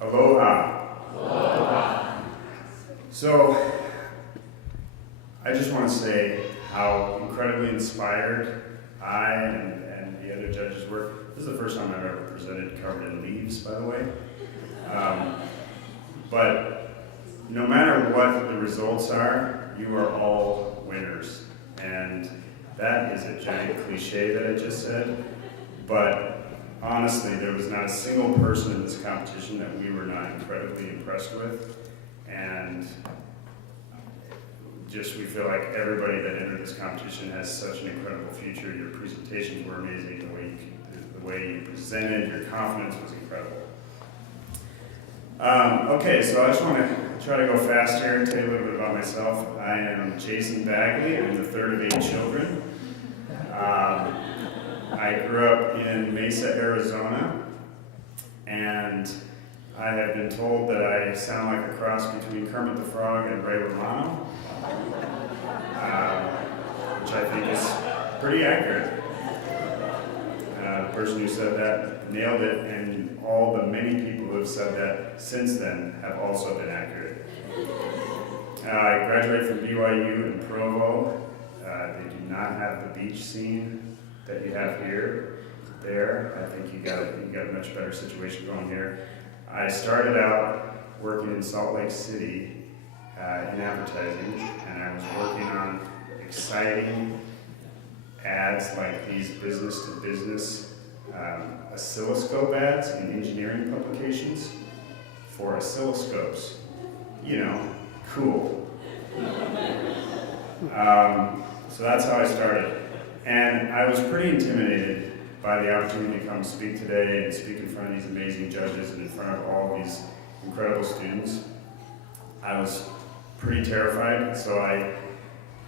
Aloha. Aloha. So, I just want to say how incredibly inspired I and the other judges were. This is the first time I've ever presented covered in leaves, by the way. But no matter what the results are, you are all winners. And that is a giant cliche that I just said. But honestly, there was not a single person in this competition that we were not incredibly impressed with. And just we feel like everybody that entered this competition has such an incredible future. Your presentations were amazing. The way you presented, your confidence was incredible. Okay, so I just want to try to go fast here and tell you a little bit about myself. I am Jason Bagley. I'm the third of 8 children. I grew up in Mesa, Arizona, and I have been told that I sound like a cross between Kermit the Frog and Ray Romano, which I think is pretty accurate. The person who said that nailed it, and all the many people who have said that since then have also been accurate. I graduated from BYU in Provo. They do not have the beach scene that you have here. There, I think you got a much better situation going here. I started out working in Salt Lake City in advertising, and I was working on exciting ads like these business-to-business oscilloscope ads in engineering publications for oscilloscopes. You know, cool. So that's how I started. And I was pretty intimidated by the opportunity to come speak today and speak in front of these amazing judges and in front of all these incredible students. I was pretty terrified, so I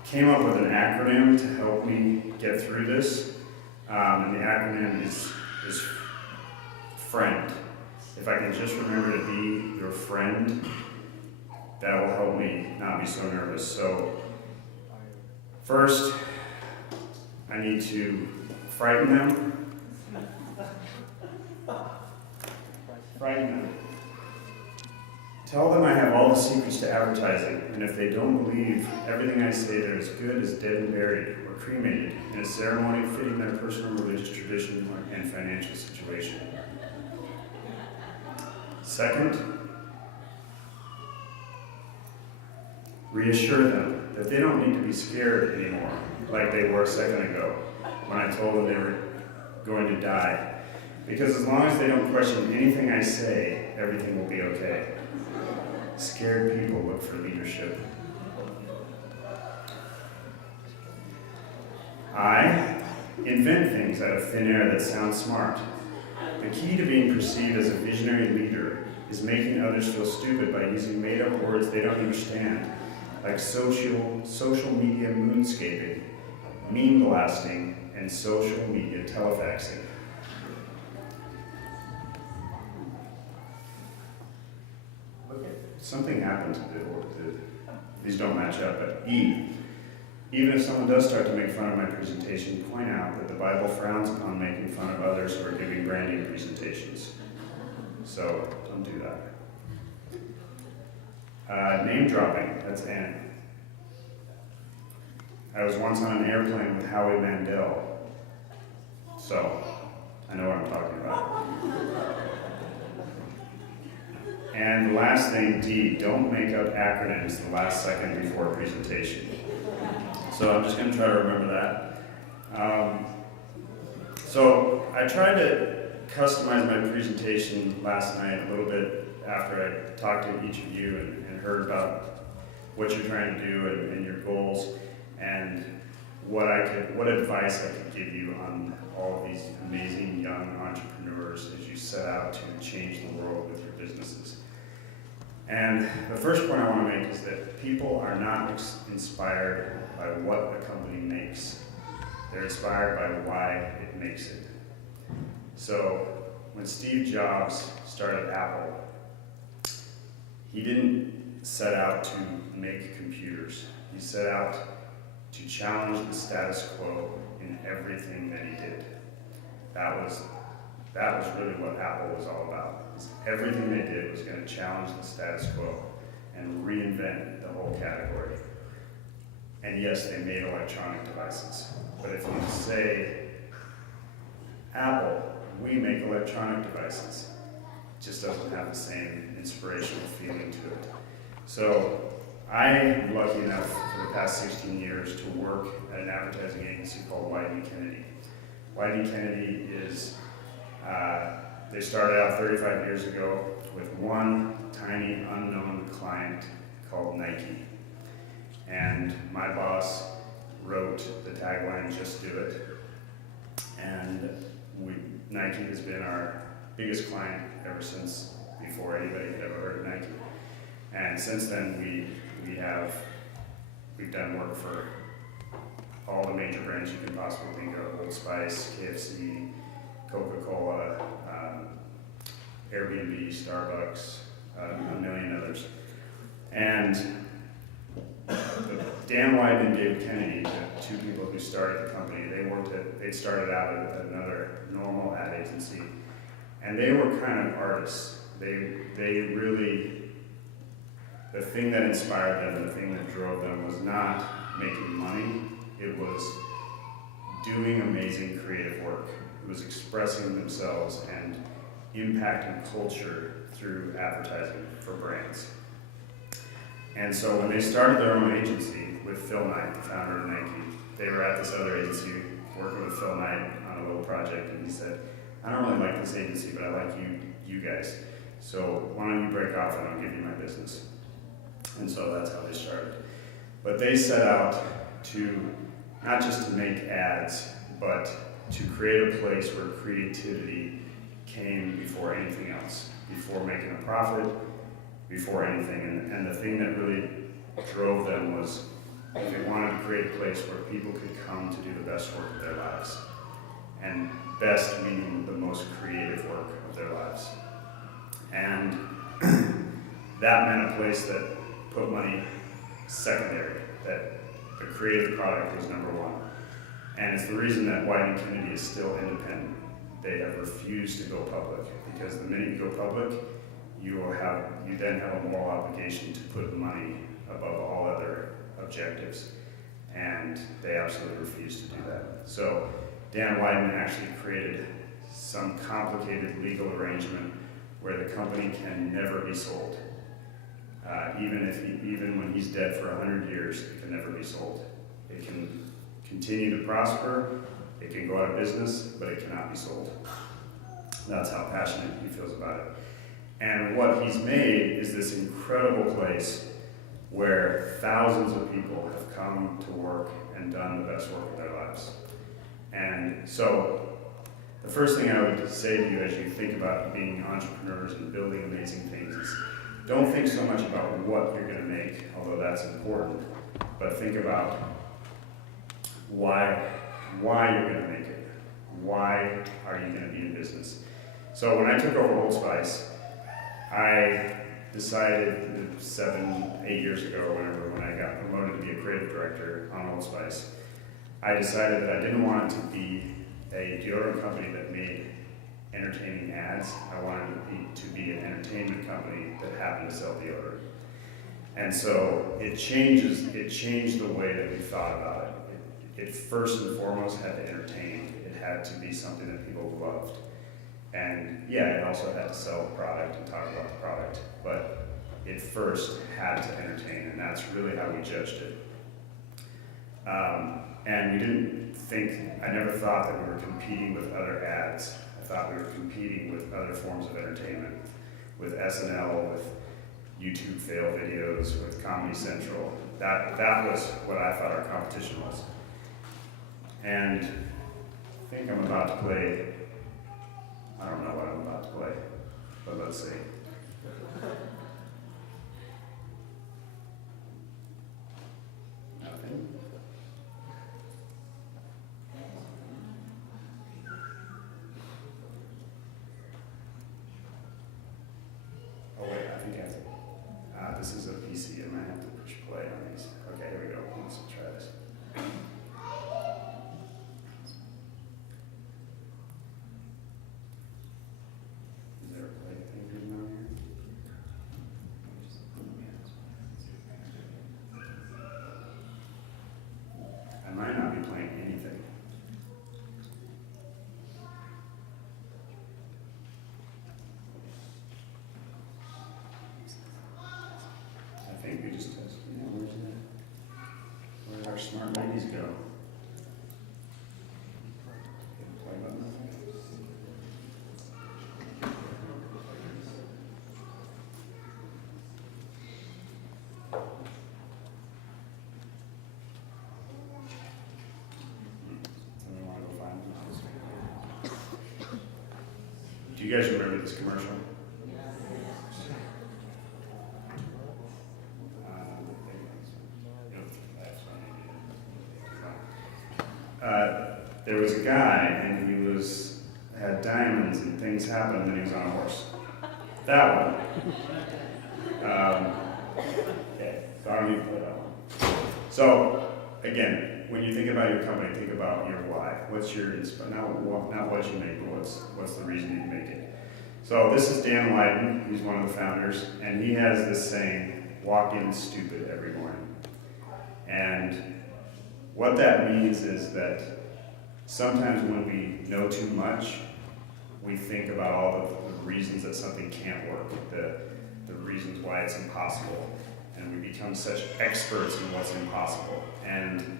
came up with an acronym to help me get through this. And the acronym is FRIEND. If I can just remember to be your friend, that will help me not be so nervous. So, first, I need to frighten them. Frighten them. Tell them I have all the secrets to advertising, and if they don't believe everything I say, they're as good as dead and buried or cremated in a ceremony fitting their personal religious tradition and financial situation. Second, reassure them that they don't need to be scared anymore, like they were a second ago when I told them they were going to die. Because as long as they don't question anything I say, everything will be okay. Scared people look for leadership. I invent things out of thin air that sound smart. The key to being perceived as a visionary leader is making others feel stupid by using made-up words they don't understand, like social media moonscaping, meme blasting, and social media telefaxing. Something happened to these don't match up, but E. Even if someone does start to make fun of my presentation, point out that the Bible frowns upon making fun of others who are giving branding presentations. So, don't do that. Name dropping, that's N. I was once on an airplane with Howie Mandel, so I know what I'm talking about. And the last thing, D, don't make up acronyms the last second before a presentation. So I'm just going to try to remember that. So I tried to customize my presentation last night a little bit after I talked to each of you and heard about what you're trying to do and your goals, and what advice I could give you on all of these amazing young entrepreneurs as you set out to change the world with your businesses. And the first point I want to make is that people are not inspired by what a company makes. They're inspired by why it makes it. So when Steve Jobs started Apple, he didn't set out to make computers. He set out to challenge the status quo in everything that he did. That was That was really what Apple was all about. Everything they did was going to challenge the status quo and reinvent the whole category. And yes, they made electronic devices. But if you say, Apple, we make electronic devices, it just doesn't have the same inspirational feeling to it. So I'm lucky enough for the past 16 years to work at an advertising agency called Wieden+Kennedy. Wieden+Kennedy is, they started out 35 years ago with one tiny unknown client called Nike. And my boss wrote the tagline, "Just do it." And Nike has been our biggest client ever since before anybody had ever heard of Nike. And since then, we've done work for all the major brands you can possibly think of: Old Spice, KFC, Coca-Cola, Airbnb, Starbucks, a million others. And Dan Wieden and David Kennedy, the two people who started the company, they started out at another normal ad agency, and they were kind of artists. They really, the thing that inspired them, the thing that drove them was not making money, it was doing amazing creative work. It was expressing themselves and impacting culture through advertising for brands. And so when they started their own agency with Phil Knight, the founder of Nike, they were at this other agency working with Phil Knight on a little project, and he said, "I don't really like this agency, but I like you guys. So why don't you break off and I'll give you my business." And so that's how they started. But they set out to, not just to make ads, but to create a place where creativity came before anything else, before making a profit, before anything. And the thing that really drove them was they wanted to create a place where people could come to do the best work of their lives. And best meaning the most creative work of their lives. And that meant a place that put money secondary, that the creative product was number one. And it's the reason that Wieden+Kennedy is still independent. They have refused to go public, because the minute you go public, you then have a moral obligation to put money above all other objectives. And they absolutely refuse to do that. So Dan Wieden actually created some complicated legal arrangement where the company can never be sold. Even when he's dead for 100 years, it can never be sold. It can continue to prosper, it can go out of business, but it cannot be sold. That's how passionate he feels about it. And what he's made is this incredible place where thousands of people have come to work and done the best work of their lives. And so the first thing I would say to you as you think about being entrepreneurs and building amazing things is, don't think so much about what you're going to make, although that's important, but think about why you're going to make it. Why are you going to be in business? So when I took over Old Spice, I decided 7, 8 years ago or whenever, when I got promoted to be a creative director on Old Spice, I decided that I didn't want it to be a deodorant company that made entertaining ads. I wanted it to be an entertainment company that happened to sell deodorant. And so it changed the way that we thought about it. It first and foremost had to entertain. It had to be something that people loved. And yeah, it also had to sell the product and talk about the product, but it first had to entertain, and that's really how we judged it. And we didn't think, I never thought that we were competing with other ads. I thought we were competing with other forms of entertainment, with SNL, with YouTube fail videos, with Comedy Central. That was what I thought our competition was. And I think I'm about to play, I don't know what I'm about to play, but let's see. Nothing. Oh wait, I think I have to, this is a PC, I might have to push play on these. Okay, here we go, let's try this. playing anything. I think we just tested. Where did our smart ladies go? Play button. Do you guys remember this commercial? There was a guy, and he had diamonds, and things happened, and then he was on a horse. That one. Okay, so I don't need to play that one. So, again, when you think about your company, think about your why. What's your not what you make, but what's the reason you make it. So this is Dan Lydon. He's one of the founders, and he has this saying, "Walk in stupid every morning." And what that means is that sometimes when we know too much, we think about all the reasons that something can't work, the reasons why it's impossible, and we become such experts in what's impossible. And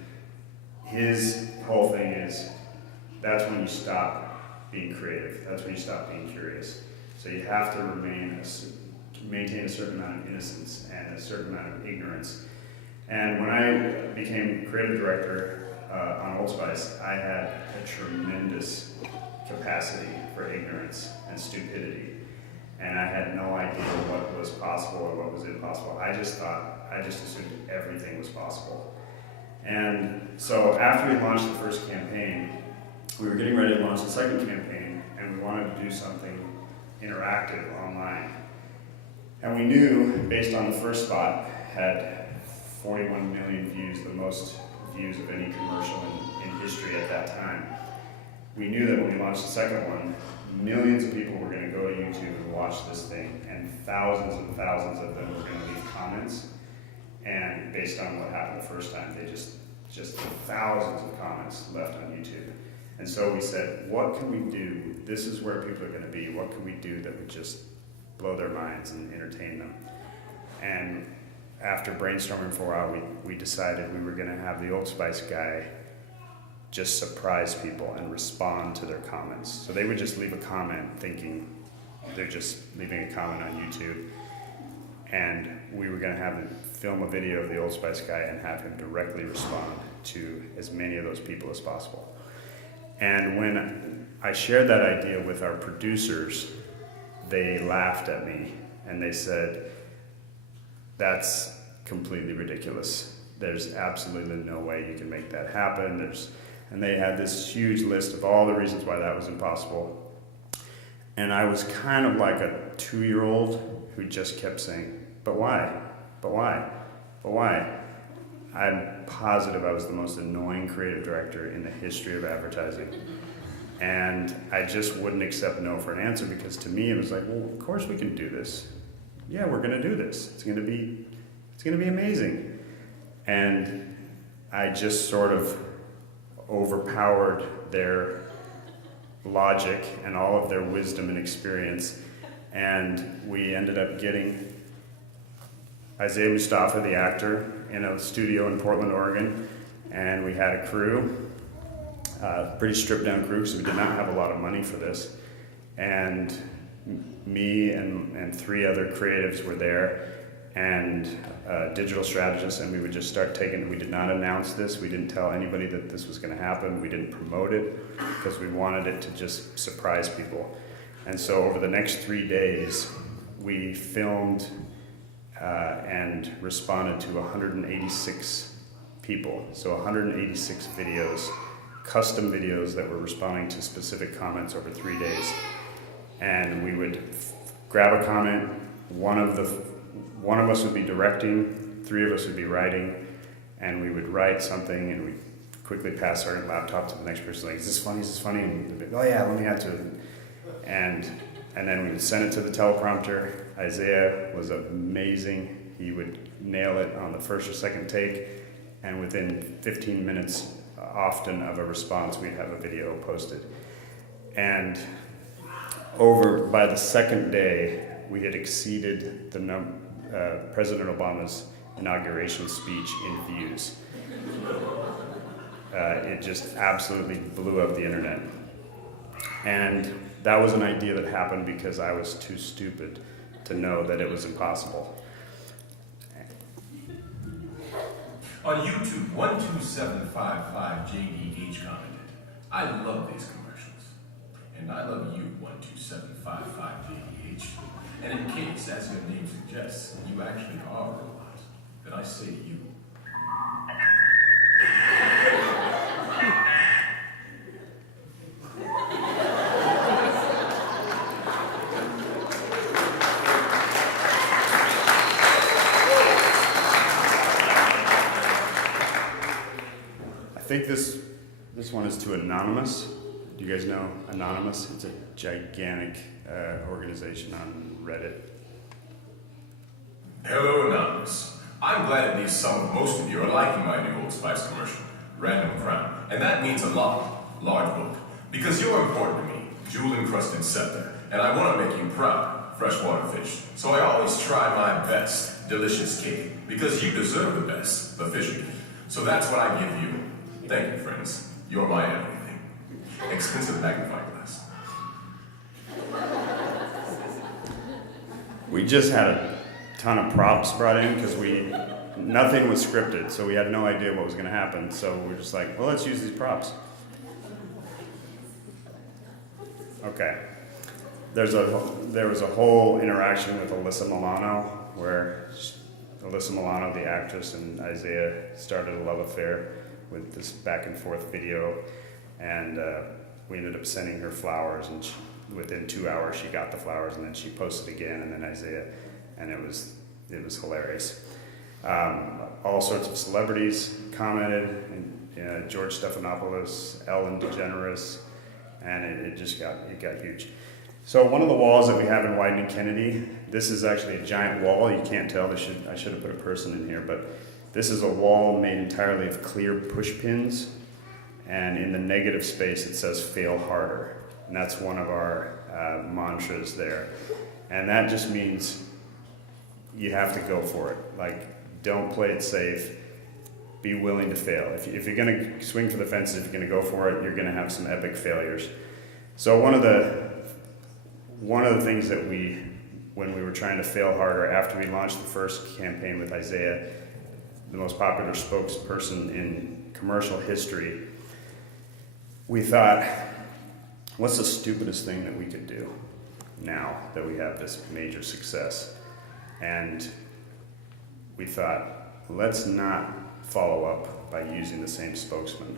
his whole thing is, that's when you stop being creative. That's when you stop being curious. So you have to maintain a certain amount of innocence and a certain amount of ignorance. And when I became creative director on Old Spice, I had a tremendous capacity for ignorance and stupidity. And I had no idea what was possible or what was impossible. I just assumed everything was possible. And so after we launched the first campaign, we were getting ready to launch the second campaign, and we wanted to do something interactive online. And we knew, based on the first spot, had 41 million views, the most views of any commercial in history at that time. We knew that when we launched the second one, millions of people were going to go to YouTube and watch this thing, and thousands of them were going to leave comments. And based on what happened the first time, they just thousands of comments left on YouTube. And so we said, what can we do? This is where people are going to be. What can we do that would just blow their minds and entertain them? And after brainstorming for a while, we decided we were going to have the Old Spice guy just surprise people and respond to their comments. So they would just leave a comment thinking they're just leaving a comment on YouTube. And we were going to have him film a video of the Old Spice guy and have him directly respond to as many of those people as possible. And when I shared that idea with our producers, they laughed at me and they said, "That's completely ridiculous. There's absolutely no way you can make that happen." And they had this huge list of all the reasons why that was impossible. And I was kind of like a 2-year-old who just kept saying, "But why? But why? But why?" I'm positive I was the most annoying creative director in the history of advertising. And I just wouldn't accept no for an answer, because to me it was like, well, of course we can do this. Yeah, we're gonna do this. It's gonna be amazing. And I just sort of overpowered their logic and all of their wisdom and experience. And we ended up getting Isaiah Mustafa, the actor, in a studio in Portland, Oregon, and we had a crew, pretty stripped down crew because we did not have a lot of money for this. And me and 3 other creatives were there, and digital strategists, and we would just start taking, we did not announce this, we didn't tell anybody that this was going to happen, we didn't promote it, because we wanted it to just surprise people. And so over the next 3 days, we filmed and responded to 186 people. So 186 videos, custom videos that were responding to specific comments over 3 days. And we would grab a comment, one of us would be directing, 3 of us would be writing, and we would write something and we'd quickly pass our laptop to the next person, like, is this funny, is this funny? And they'd be, oh yeah, let me add to it. And then we would send it to the teleprompter. Isaiah was amazing. He would nail it on the first or second take, and within 15 minutes, often of a response, we'd have a video posted. And by the second day, we had exceeded the President Obama's inauguration speech in views. It just absolutely blew up the internet. And that was an idea that happened because I was too stupid to know that it was impossible. On YouTube, 12755JDH commented, "I love these commercials. And I love you, 12755JDH. And in case, as your name suggests, you actually are a robot, then I say to you, I think this one is to Anonymous. Do you guys know Anonymous? It's a gigantic organization on Reddit. "Hello, Anonymous. I'm glad at least most of you are liking my new Old Spice commercial, Random Crown. And that means a lot, large book, because you're important to me, jewel-encrusted scepter, and I want to make you proud, freshwater fish. So I always try my best, delicious cake, because you deserve the best, the fishy. So that's what I give you. Thank you, friends. You're my everything. Expensive magnifying glass." We just had a ton of props brought in because nothing was scripted, so we had no idea what was going to happen. So we're just like, well, let's use these props. Okay. There was a whole interaction with Alyssa Milano where Alyssa Milano, the actress, and Isaiah started a love affair with this back and forth video, and we ended up sending her flowers, and within 2 hours she got the flowers, and then she posted again, and then Isaiah, and it was hilarious. All sorts of celebrities commented, and George Stephanopoulos, Ellen DeGeneres, and it got huge. So one of the walls that we have in Wieden and Kennedy, this is actually a giant wall. You can't tell. I should have put a person in here, but this is a wall made entirely of clear push pins, and in the negative space it says "fail harder," and that's one of our mantras there. And that just means you have to go for it. Like, don't play it safe. Be willing to fail. If you're going to swing for the fences, if you're going to go for it, you're going to have some epic failures. So one of the things that when we were trying to fail harder, after we launched the first campaign with Isaiah, the most popular spokesperson in commercial history, we thought, what's the stupidest thing that we could do now that we have this major success? And we thought, let's not follow up by using the same spokesman.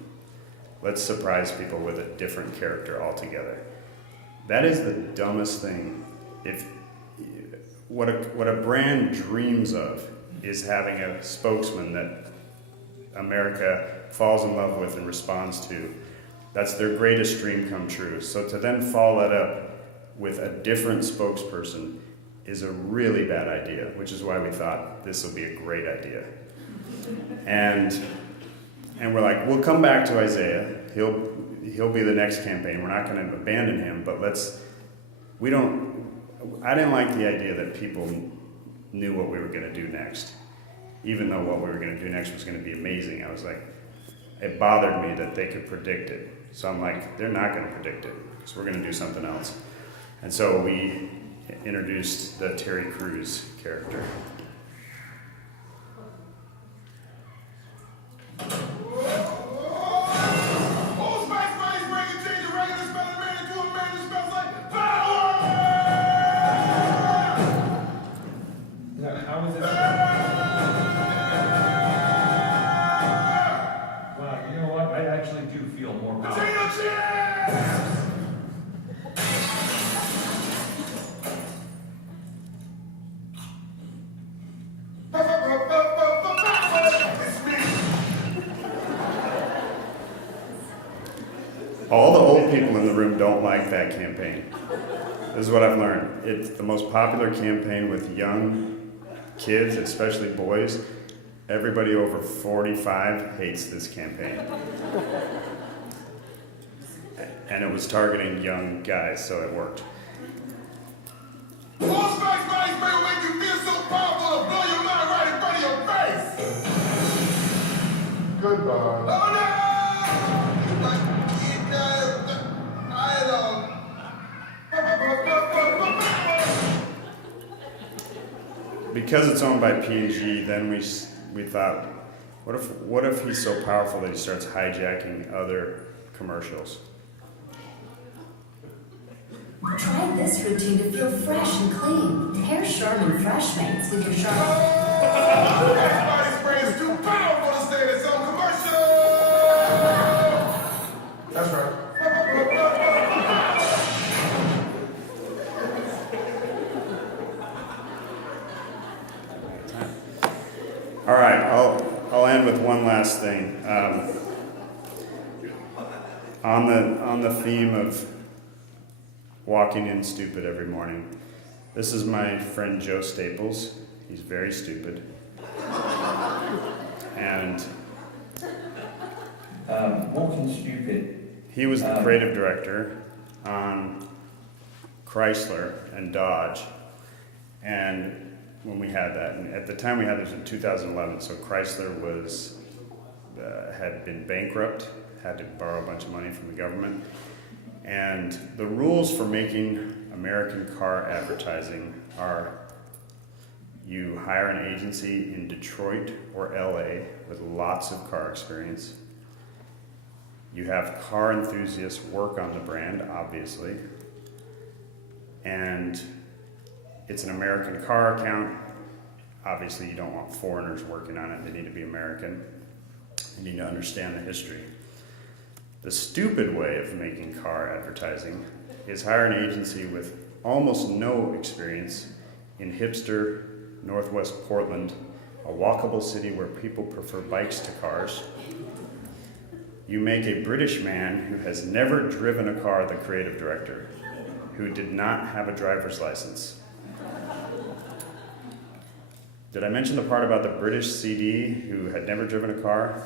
Let's surprise people with a different character altogether. That is the dumbest thing. What a brand dreams of is having a spokesman that America falls in love with and responds to. That's their greatest dream come true. So to then follow that up with a different spokesperson is a really bad idea, which is why we thought this will be a great idea. And we're like, we'll come back to Isaiah. He'll be the next campaign. We're not going to abandon him, but I didn't like the idea that people knew what we were going to do next, even though what we were going to do next was going to be amazing. I was like, it bothered me that they could predict it. So I'm like, they're not going to predict it, because we're going to do something else. And so we introduced the Terry Crews character. All the old people in the room don't like that campaign. This is what I've learned. It's the most popular campaign with young kids, especially boys. Everybody over 45 hates this campaign. And it was targeting young guys, so it worked. Four strikes by his will make you feel so powerful to blow your mind right in front of your face. Goodbye. Oh no! Because it's owned by P&G, then we thought, what if he's so powerful that he starts hijacking other commercials? Try this routine to feel fresh and clean. Hair Charmin Fresh Mates with your Charmin. That body spray is too powerful to stay in its own commercial. That's right. All right, I'll end with one last thing. On the theme of walking in stupid every morning. This is my friend Joe Staples. He's very stupid. And walking stupid. he was the creative director on Chrysler and Dodge. And when we had that, and at the time we had this in 2011, so Chrysler was had been bankrupt, had to borrow a bunch of money from the government. And the rules for making American car advertising are you hire an agency in Detroit or LA with lots of car experience. You have car enthusiasts work on the brand, obviously. And it's an American car account. Obviously, you don't want foreigners working on it. They need to be American. You need to understand the history. The stupid way of making car advertising is hire an agency with almost no experience in hipster Northwest Portland, a walkable city where people prefer bikes to cars. You make a British man who has never driven a car the creative director, who did not have a driver's license. Did I mention the part about the British CD who had never driven a car?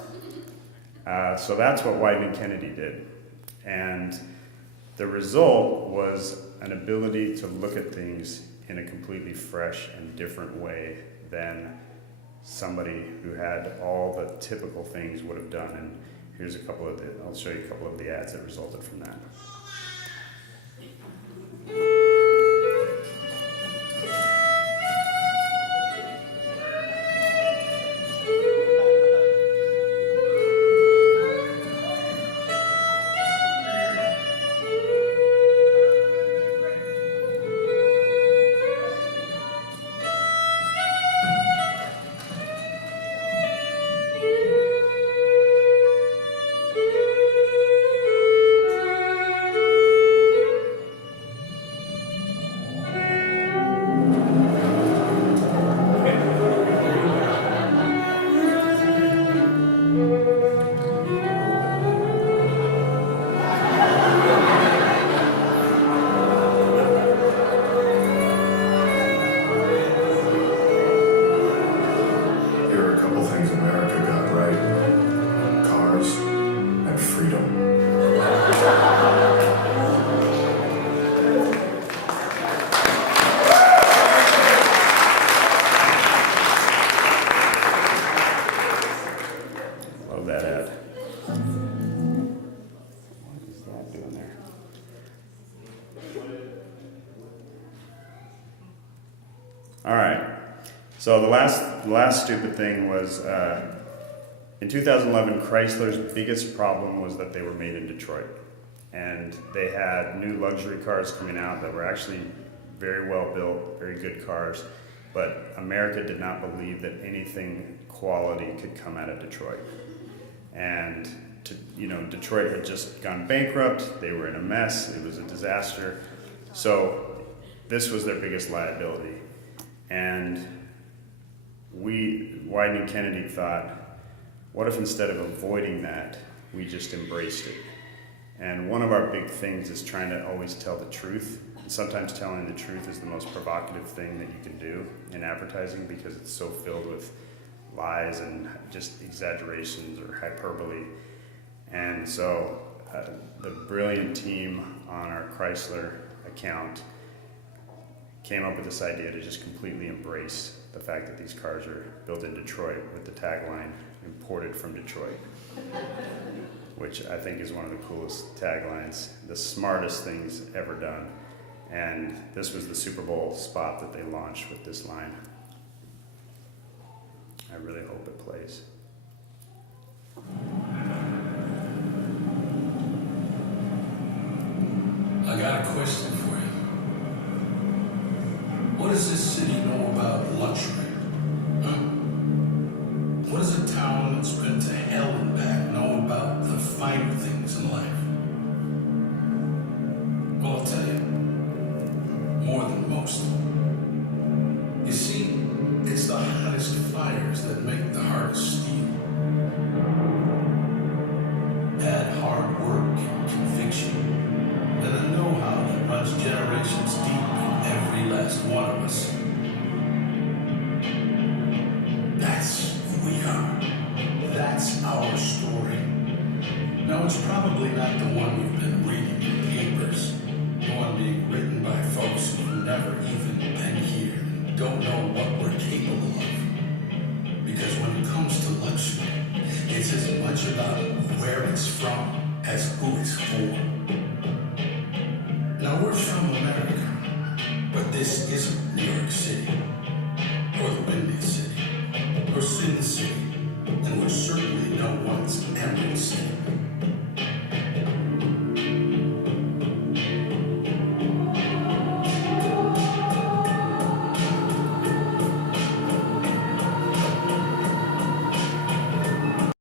So that's what Wyden and Kennedy did. And the result was an ability to look at things in a completely fresh and different way than somebody who had all the typical things would have done. And here's I'll show you a couple of the ads that resulted from that. All right. So the last stupid thing was in 2011, Chrysler's biggest problem was that they were made in Detroit, and they had new luxury cars coming out that were actually very well built, very good cars, but America did not believe that anything quality could come out of Detroit. And Detroit had just gone bankrupt. They were in a mess. It was a disaster. So this was their biggest liability. And Wyden and Kennedy thought, what if instead of avoiding that, we just embraced it? And one of our big things is trying to always tell the truth. And sometimes telling the truth is the most provocative thing that you can do in advertising because it's so filled with lies and just exaggerations or hyperbole. And so the brilliant team on our Chrysler account came up with this idea to just completely embrace the fact that these cars are built in Detroit with the tagline, imported from Detroit, which I think is one of the coolest taglines, the smartest things ever done. And this was the Super Bowl spot that they launched with this line. I really hope it plays. I got a question for you. What does this city know about luxury? Huh? What does a town that's been to hell and back know about the finer things in life? Well, I'll tell you, more than most. You see, it's the hottest fires that make the hardest steel. Add hard work and conviction, and a know-how that runs generations deep in every last one of us. That's who we are. That's our story. Now, it's probably not the one you've been reading in papers, the one being written by folks who've never even been here and don't know what we're capable of. Because when it comes to luxury, it's as much about where it's from as who it's for. Now, we're from America, but this isn't New York City, or the Windy City, or Sin City, and we're certainly no one's Emerald City.